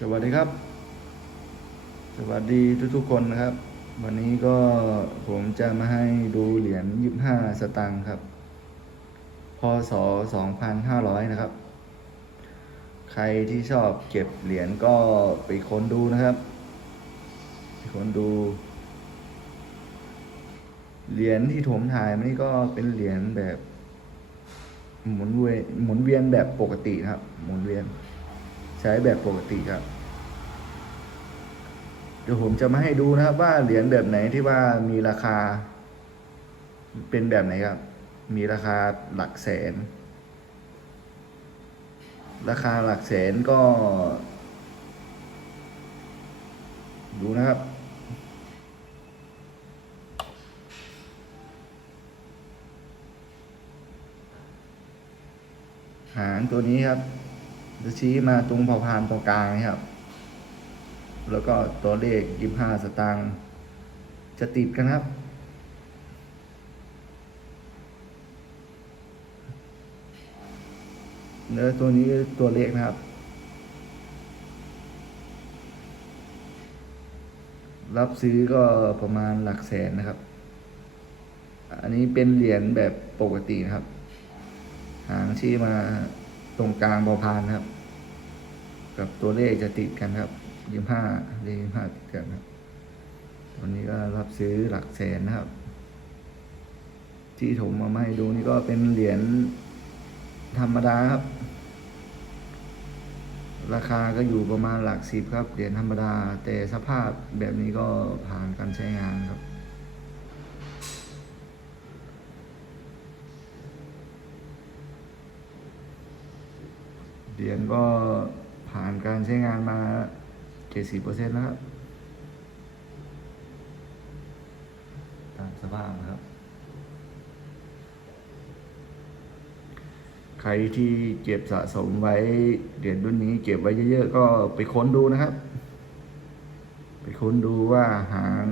สวัสดีครับ สวัสดีทุกๆคนนะครับ วันนี้ก็ผมจะมาให้ดูเหรียญ25สตางค์ครับ พศ2500นห้าร้อยนะครับ ใครที่ชอบเก็บเหรียญก็ไปค้นดูนะครับไปค้นดู เหรียญที่ผมถ่ายมันนี่ก็เป็นเหรียญแบบ หมุนเวียนหมุนเวียนแบบปกตินะครับ หมุนเวียน ใช้แบบปกติครับ เดี๋ยวผมจะมาให้ดูนะครับว่าเหรียญแบบไหนที่ว่ามีราคา เป็นแบบไหนครับ มีราคาหลักแสน ราคาหลักแสนก็ ดูนะครับหางตัวนี้ครับ จะชี้มาตรงเผ่าพานตรงกลางนะครับ แล้วก็ตัวเลขยี่ห้าสตางค์จะติดกันครับ เนื้อตัวนี้ตัวเลขนะครับ รับซื้อก็ประมาณหลักแสนนะครับ อันนี้เป็นเหรียญแบบปกตินะครับ หางชี้มา ตรงกลางเผ่าพานครับ กับตัวเลขจะติดกันครับยี่ห้าเลขยี่ห้าติดกันครับวันนี้ก็รับซื้อหลักแสนนะครับ ที่ผมมาให้ดูนี่ก็เป็นเหรียญธรรมดาครับ ราคาก็อยู่ประมาณหลักสิบครับเหรียญธรรมดา แต่สภาพแบบนี้ก็ผ่านการใช้งานครับ เหรียญก็ผ่านการใช้งานมาเจ็ดสิบเปอร์เซ็นต์แล้วครับ ตามสภาพนะครับ ใครที่เก็บสะสมไว้เหรียญรุ่นนี้เก็บไว้เยอะๆ ก็ไปค้นดูนะครับ ไปค้นดูว่าหาง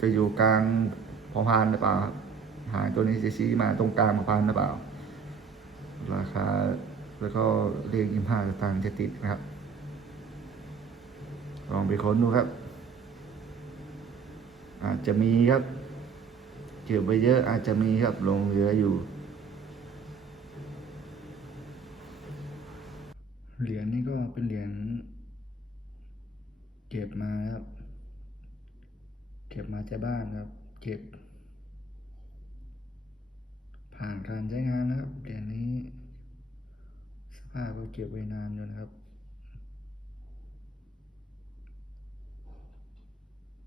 จะอยู่กลางพอพานหรือเปล่า หางตัวนี้จะชี้มาตรงกลางพอพานหรือเปล่า ราคา แล้วก็เลขยี่ห้าสตางจะติดนะครับ ลองไปค้นดูครับ อาจจะมีครับ เก็บไว้เยอะอาจจะมีครับลงเหลืออยู่ เหรียญนี่ก็เป็นเหรียญเก็บมาครับ เก็บมาจากบ้านครับ เก็บผ่านการใช้งานนะครับ สภาพก็เก็บไว้นานอยู่นะครับ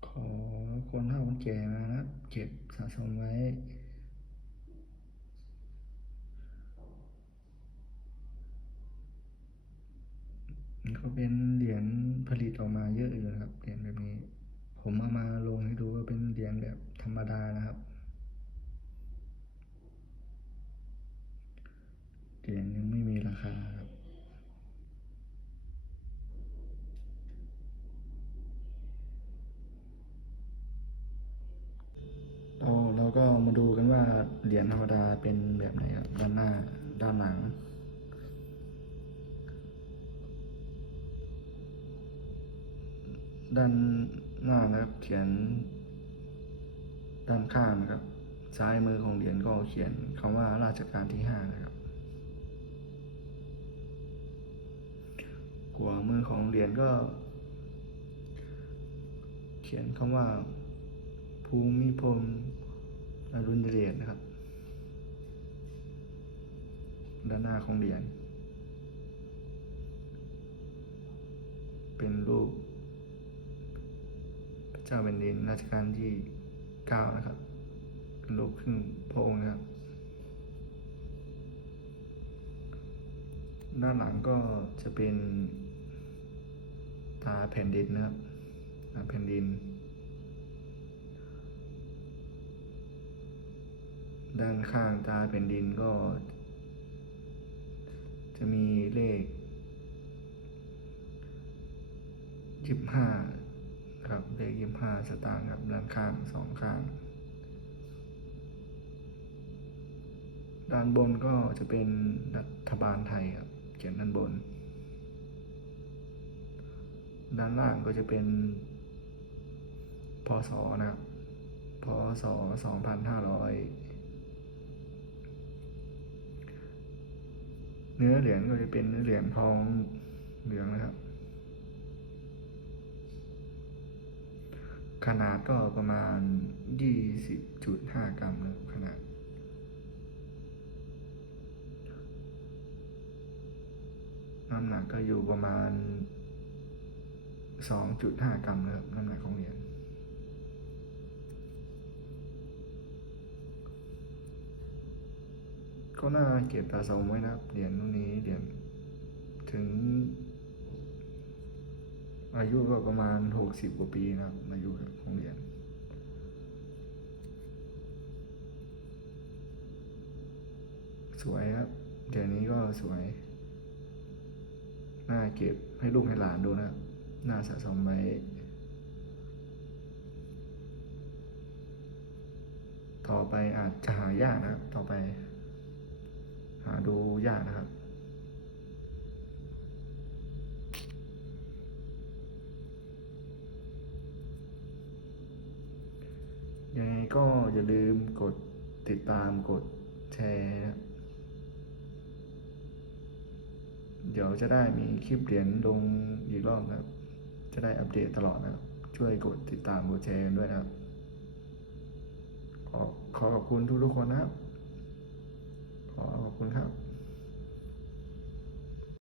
ขอคนเฒ่าคนแก่มานะเก็บสะสมไว้ก็เป็นเหรียญผลิตออกมาเยอะอยู่นะครับเหรียญแบบนี้ ผมเอามาลงให้ดูว่าเป็นเหรียญแบบธรรมดานะครับ เหรียญยังไม่มีราคาครับ เราเราก็มาดูกันว่า เหรียญธรรมดาเป็นแบบไหนครับด้านหน้าด้านหลังด้านหน้านะครับเขียน ด้านข้างนะครับ ซ้ายมือของเหรียญก็เขียนคำว่าราชการที่ห้านะครับขวามือของเหรียญก็ เขียนคำว่า ภูมิพล อรุณเดชนะครับด้านหน้าของเหรียญเป็นรูป พระเจ้าแผ่นดินรัชกาลที่เก้านะครับเป็นรูปขึ้นพระองค์นะครับ ด้านหลังก็จะเป็นตาแผ่นดินนะครับตาแผ่นดิน ด้านข้างตาแผ่นดินก็ จะมีเลขยิบห้าครับเลขยิบห้าสตางค์ครับด้านข้างสองข้าง ด้านบนก็จะเป็นรัฐบาลไทยครับเขียนด้านบน ด้านล่างก็จะเป็นพศนะครับพศ2500 เนื้อเหรียญก็จะเป็นเนื้อเหรียญทองเหลืองนะครับ ขนาดก็ประมาณยี่สิบจุดห้ากรัมนะขนาด น้ำหนักก็อยู่ประมาณสองจุดห้ากรัมนะครับน้ำหนักของเหรียญ ก็น่าเก็บสะสมไว้นะครับเหรียญรุ่นนี้เหรียญถึง อายุก็ประมาณหกสิบกว่าปีนะครับอายุของเหรียญสวยครับเหรียญนี้ก็สวย น่าเก็บให้ลูกให้หลานดูนะครับน่าสะสมไว้ต่อไปอาจจะหายากนะครับต่อไปาดูยากนะครับ ยังไงก็อย่าลืมกดติดตามกดแชร์นะครับเดี๋ยวจะได้มีคลิปเหรียญลงอีกรอบนะครับ จะได้อัปเดตตลอดนะครับ ช่วยกดติดตามกดแชร์ด้วยนะครับ ขอขอขอบคุณทุกๆคนนะครับ ขอขอบคุณครับ